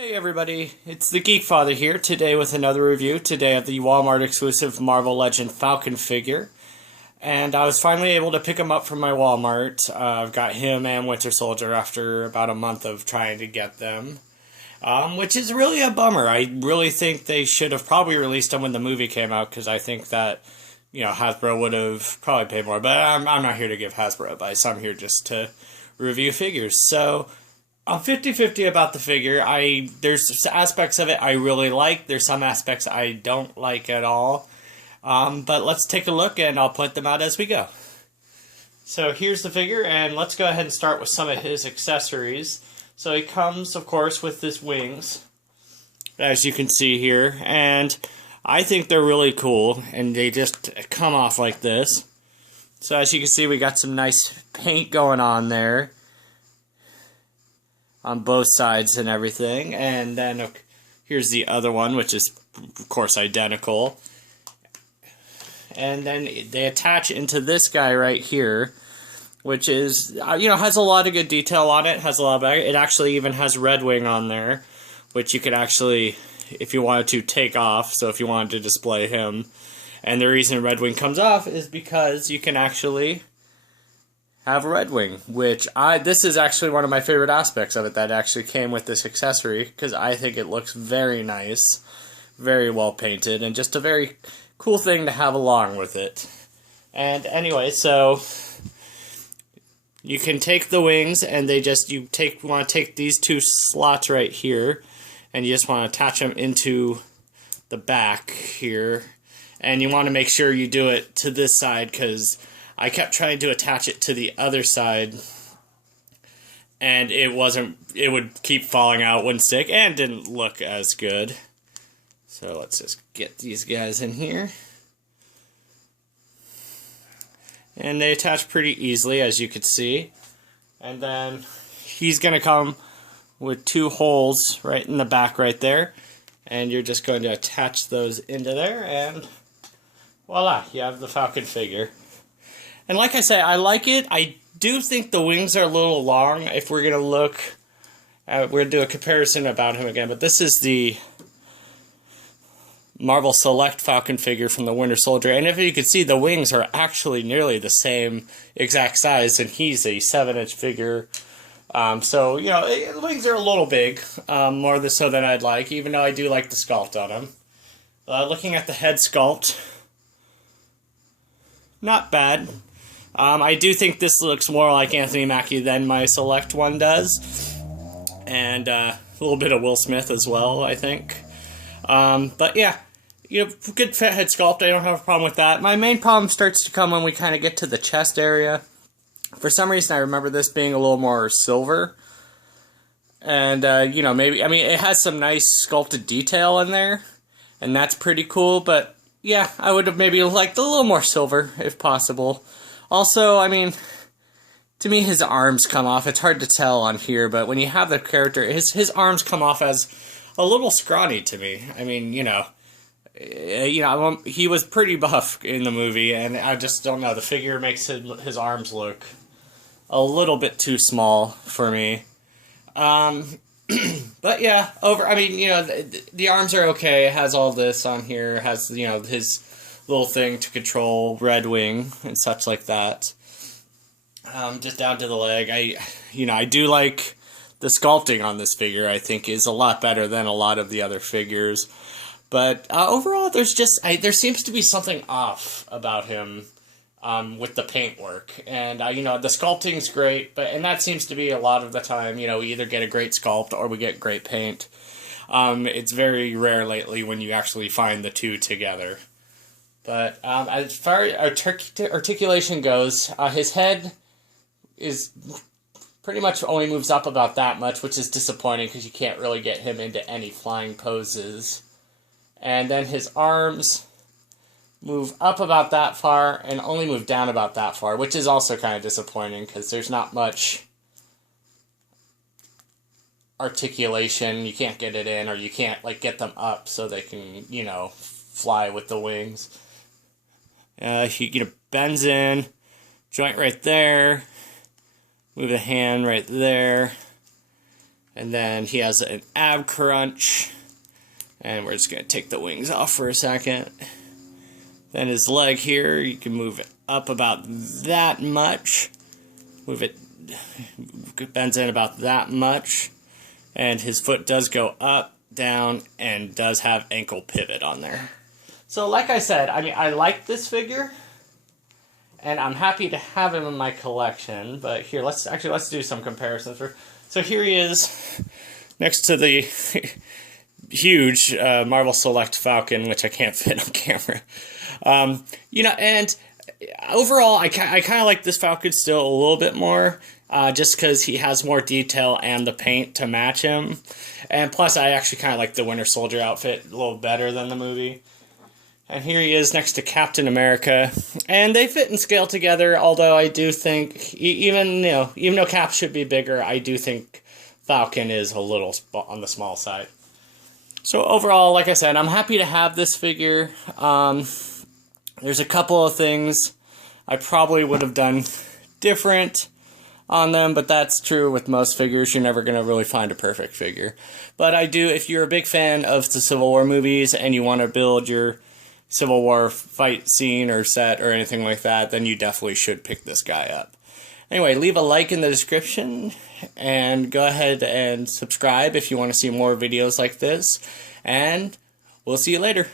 Hey everybody, it's the Geek Father here, today with another review, today of the Walmart exclusive Marvel Legend Falcon figure. And I was finally able to pick him up from my Walmart. I've got him and Winter Soldier after about a month of trying to get them. Which is really a bummer. I really think they should have probably released them when the movie came out, because I think that, Hasbro would have probably paid more. But I'm not here to give Hasbro advice, I'm here just to review figures. So I'm 50-50 about the figure. There's aspects of it I really like. There's some aspects I don't like at all. But let's take a look and I'll point them out as we go. So here's the figure, and let's go ahead and start with some of his accessories. So he comes, of course, with his wings, as you can see here. And I think they're really cool, and they just come off like this. So as you can see, we got some nice paint going on there on both sides and everything. And then here's the other one, which is of course identical. And then they attach into this guy right here, which is has a lot of good detail on it. Has a lot of it actually even has Red Wing on there, which you could actually, if you wanted to, take off. So if you wanted to display him, and the reason Red Wing comes off is because you can actually have Red Wing, which this is actually one of my favorite aspects of it that actually came with this accessory, because I think it looks very nice, very well painted, and just a very cool thing to have along with it. And anyway, so you can take the wings, and you want to take these two slots right here, and you just want to attach them into the back here, and you want to make sure you do it to this side, because I kept trying to attach it to the other side, and it would keep falling out, wouldn't stick, and didn't look as good. So let's just get these guys in here. And they attach pretty easily, as you can see. And then he's going to come with two holes right in the back right there. And you're just going to attach those into there, and voila, you have the Falcon figure. And like I say, I like it. I do think the wings are a little long. If we're going to look, we're going to do a comparison about him again. But this is the Marvel Select Falcon figure from the Winter Soldier. And if you can see, the wings are actually nearly the same exact size. And he's a 7-inch figure. So, the wings are a little big. More so than I'd like, even though I do like the sculpt on him. Looking at the head sculpt, not bad. I do think this looks more like Anthony Mackie than my Select one does. And a little bit of Will Smith as well, I think. But yeah, good fit head sculpt. I don't have a problem with that. My main problem starts to come when we kind of get to the chest area. For some reason, I remember this being a little more silver. And, maybe, it has some nice sculpted detail in there. And that's pretty cool, but yeah, I would have maybe liked a little more silver, if possible. Also, to me, his arms come off. It's hard to tell on here, but when you have the character, his arms come off as a little scrawny to me. He was pretty buff in the movie, and I just don't know. The figure makes his arms look a little bit too small for me. But yeah, the arms are okay. It has all this on here. It has, his little thing to control Red Wing and such like that. Just down to the leg. I do like the sculpting on this figure. I think is a lot better than a lot of the other figures. But overall, there seems to be something off about him with the paintwork. And, the sculpting's great, and that seems to be a lot of the time, we either get a great sculpt or we get great paint. It's very rare lately when you actually find the two together. But as far as articulation goes, his head is pretty much only moves up about that much, which is disappointing because you can't really get him into any flying poses. And then his arms move up about that far and only move down about that far, which is also kind of disappointing because there's not much articulation. You can't get it in, or you can't get them up so they can, fly with the wings. He bends in, joint right there, move the hand right there, And then he has an ab crunch. And we're just going to take the wings off for a second. Then his leg here, you can move it up about that much. Move it, bends in about that much. And his foot does go up, down, and does have ankle pivot on there. So like I said, I mean, I like this figure. And I'm happy to have him in my collection. But here, let's do some comparisons. So here he is, next to the huge Marvel Select Falcon, which I can't fit on camera. You know, and overall, I kind of like this Falcon still a little bit more, just because he has more detail and the paint to match him. And plus, I actually kind of like the Winter Soldier outfit a little better than the movie. And here he is next to Captain America, and they fit and scale together. Although I do think, even though Cap should be bigger, I do think Falcon is a little on the small side. So overall, like I said, I'm happy to have this figure. There's a couple of things I probably would have done different on them, but that's true with most figures. You're never going to really find a perfect figure. But I do, if you're a big fan of the Civil War movies and you want to build your Civil War fight scene or set or anything like that, then you definitely should pick this guy up. Anyway, leave a like in the description, and go ahead and subscribe if you want to see more videos like this, and we'll see you later.